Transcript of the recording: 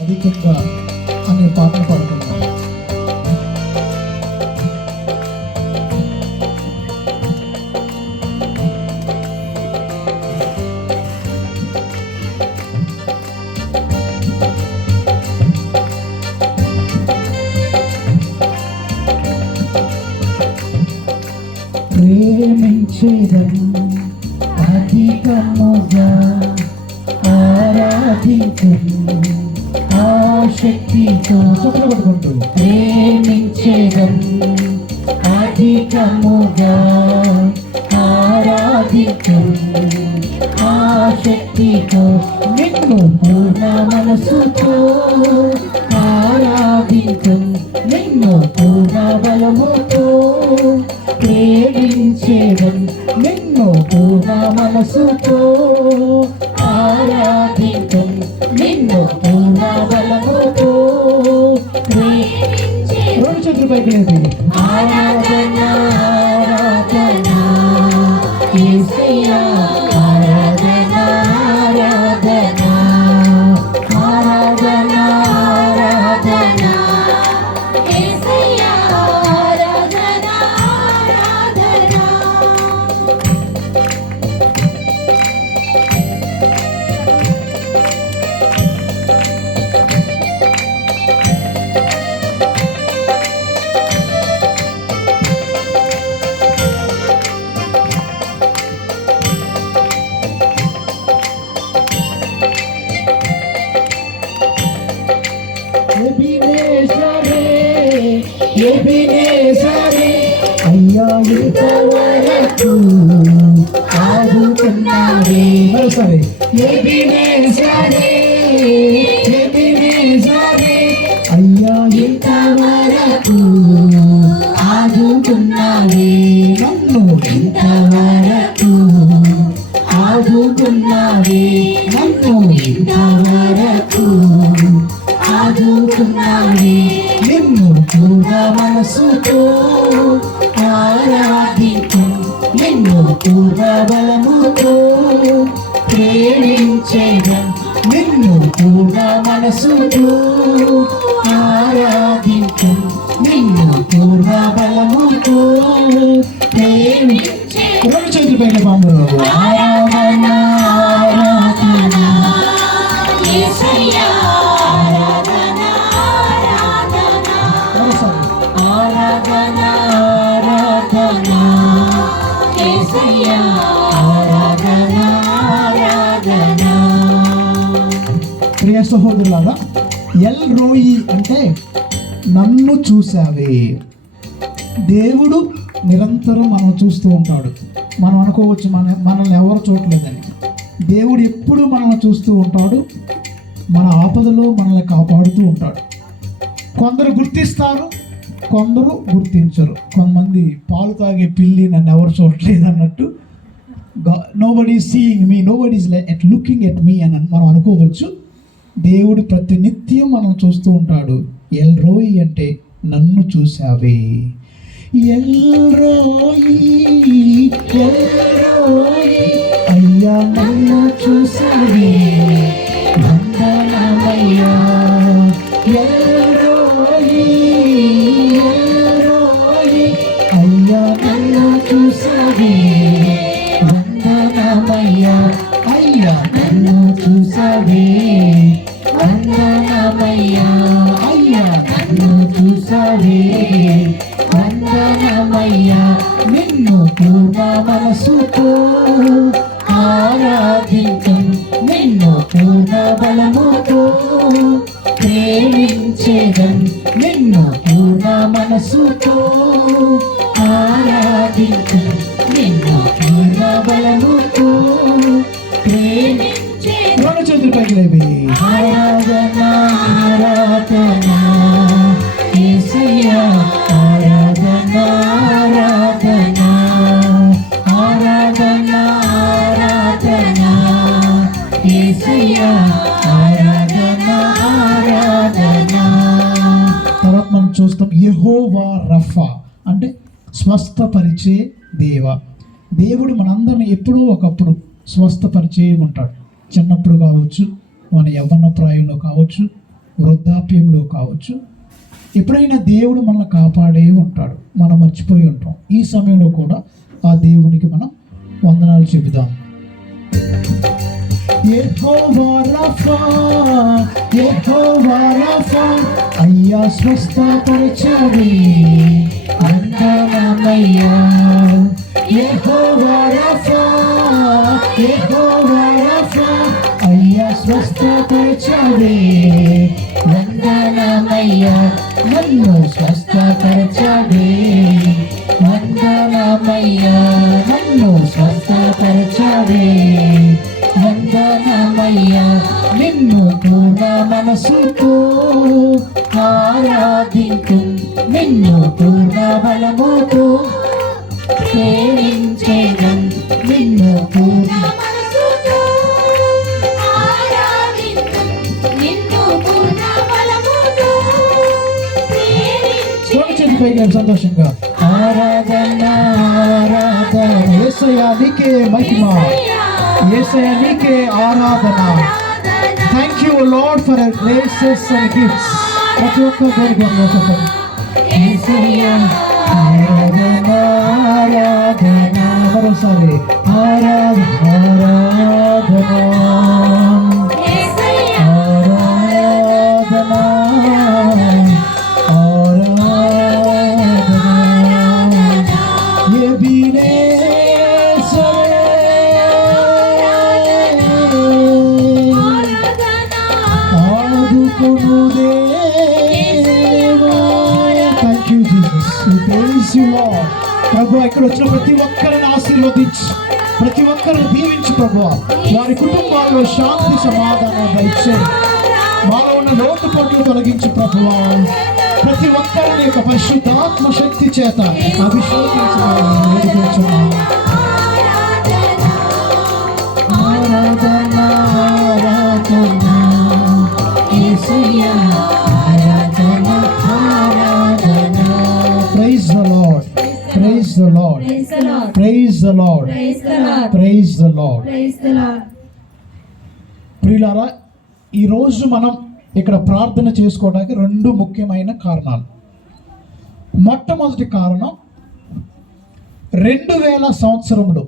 అధికంగా అనే పాటను పాడుకుంటాం. ప్రేమించేదం అధికముగా ఆరాధించం శక్తితో చొప్పులు పట్టుకుంటూ ప్రేమించేదం అధికముగా ఆరాధించం ఆ శక్తితో నిన్ను పూర్ణ మనసుతో ఆరాధించం నిన్ను పూర్ణ బలముతో ప్రేమించేదం నిన్ను పూర్ణ మనసుతో ఆరాధించం నిన్ను పూర్ణ బలముతో ప్రేమించే రెండు చేతులు పైకి లేపి ఆరాధన ఆరాధన. మరోసారి ఎబినేజరే, అయ్యా ఇంతవరకు ఆదుకున్నావే? నన్ను ఇంతవరకు ఆదుకున్నావే? నన్ను ఇంతవరకు ఆదుకున్నావే? నిన్ను పూర్ణ మనసుతో ఆరాధించు పూర్ణ బలముతో ప్రేమించేదం. నిన్ను పూర్ణ మనసుతో ఆరాధించు. నిన్ను పూర్ణ బలముతో ప్రేమించే రెండు చేతులు పైన బాంబు ప్రియ సహోదరులారా ఎల్ రోయి అంటే నన్ను చూసావే దేవుడు నిరంతరం మనం చూస్తూ ఉంటాడు. మనం అనుకోవచ్చు మన మనల్ని ఎవరు చూడలేదని. దేవుడు ఎప్పుడు మనల్ని చూస్తూ ఉంటాడు. మన ఆపదలో మనల్ని కాపాడుతూ ఉంటాడు. కొందరు గుర్తిస్తారు కొందరు గుర్తించరు. కొంతమంది పాలు తాగే పిల్లి నన్ను ఎవరు చూడట్లేదు అన్నట్టు nobody seeing me nobody at looking at me అని మనం అనుకోవచ్చు. దేవుడు ప్రతి నిత్యం మనం చూస్తూ ఉంటాడు. ఎల్ రోయి అంటే నన్ను చూసావే ఎల్ రోయి ఎల్ వందనమయ్యా నిన్ను పూర్ణ మనసుతో ఆరాధించం నిన్ను పూర్ణ బలముతో ప్రేమించేదం నిన్ను పూర్ణ మనసుతో ఆరాధించం నిన్ను పూర్ణ బలముతో ప్రేమించే రెండు చేతులు పైకి లేవి ఆరాధన ఆరాధన. చూస్తాం. యెహోవా రఫా అంటే స్వస్థపరిచే దేవ. దేవుడు మనందరిని ఎప్పుడూ ఒకప్పుడు స్వస్థపరిచే ఉంటాడు. చిన్నప్పుడు కావచ్చు మన యవ్వన ప్రాయంలో కావచ్చు వృద్ధాప్యంలో కావచ్చు. ఎప్పుడైనా దేవుడు మనల్ని కాపాడే ఉంటాడు. మనం మర్చిపోయి ఉంటాం. ఈ సమయంలో కూడా ఆ దేవునికి మనం వందనాలు చెబుదాం. అయ్యా స్వస్థపరచవి. వందనమయ్యా అయ్యా స్వస్థపరచవి. వందనమయ్యా నన్ను స్వస్థపరచవి. మనసుతో ఆరాధింతు నిన్ను పూర్ణ బలముతో ప్రేమించేదం నిన్ను పూర్ణ సంతోషంగా. ఆరాధన ఆరాధన. యేసయ్యా నీకే మహిమ. యేసయ్యా నీకే ఆరాధన. Thank you lord for graces and gifts ప్రతి ఒక్క దేవుని చెప్పండి యేసయ్యా ఆరాధన ఆరాధన మరోసారి ఆరాధన ఆరాధన ప్రభు ఇక్కడ వచ్చిన ప్రతి ఒక్కరిని ఆశీర్వదించి. ప్రతి ఒక్కరిని దీవించు ప్రభు. వారి కుటుంబాల్లో శాంతి సమాధానం దయచేయండి మాలో ఉన్న లోటుపాట్లు తొలగించి ప్రభు. ప్రతి ఒక్కరిని యొక్క పరిశుద్ధాత్మ శక్తి చేత అభిషేకించమని the lord. Praise the lord. ప్రియులారా ఈరోజు మనం ఇక్కడ ప్రార్థన చేసుకోవడానికి రెండు ముఖ్యమైన కారణాలు మొట్టమొదటి కారణం రెండు వేల సంవత్సరంలో